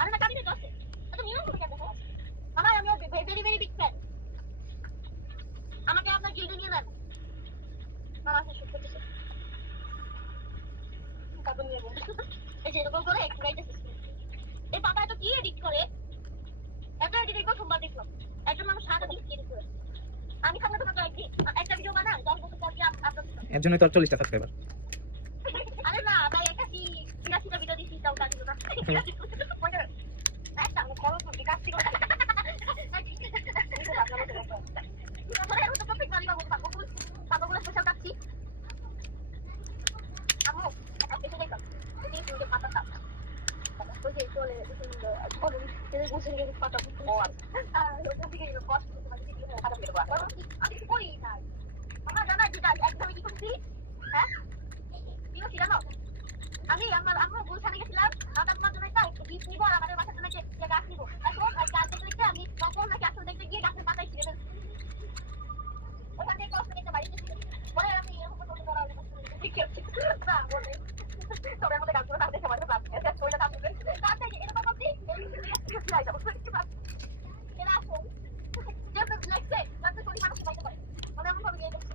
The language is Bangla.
আরে না কাবিনে দছে তুমি নিও কেন দেখো আমার আমি ভেরি ভেরি বিগ ফ্যান আমাকে আপনার গিল্ডে নিয়ে নেন মামা সে শুট করতেছে কাবিনে নিয়ে এই যে এরকম করে একটু গাইতেছে এই পাপা তো কি এডিট করে একটা এডিট করে সোমবার দেখলাম একজন মানুষ সারা দিন এডিট করে আমি সামনে তো একদিন একটা ভিডিও বানাই 10 বছর পর কি আপলোড এর জন্যই তো 40টা সাবস্ক্রাইবার আরে না তাই একটা কি 80টা ভিডিও দিছি তাও কাজ দিল না একটা আমি করো তো বিকাশ থেকে পাপাগুলো স্পেশাল কাটছি আমি একটা স্পেশাল দেখলাম পাতা ওই যে চলে পাতা আমি করি না আমার জানা যেটা একদম কি করছি হ্যাঁ কি করছি জানো আমি আমরা গুলশানে গেছিলাম আমরা তোমার জন্য একটা গিফট নিবো আর আমাদের বাসার জন্য যে গাছ নিবো এখন গাছ দেখতে আমি কখন নাকি আসলে দেখতে গিয়ে গাছের পাতায় ছিঁড়ে ফেলছি ওখান থেকে কষ্ট নিতে বাড়িতে পরে আমি এরকম করতে করা না বলে তোর মধ্যে গাছগুলো না দেখে আমাদের পাচ্ছে ওইটা থাকবে তাতে এরকম করছি এরা আসো যেহেতু লাগছে তাতে তোর মানুষ পাইতে পারে মানে এমন ভাবে নিয়ে যাচ্ছে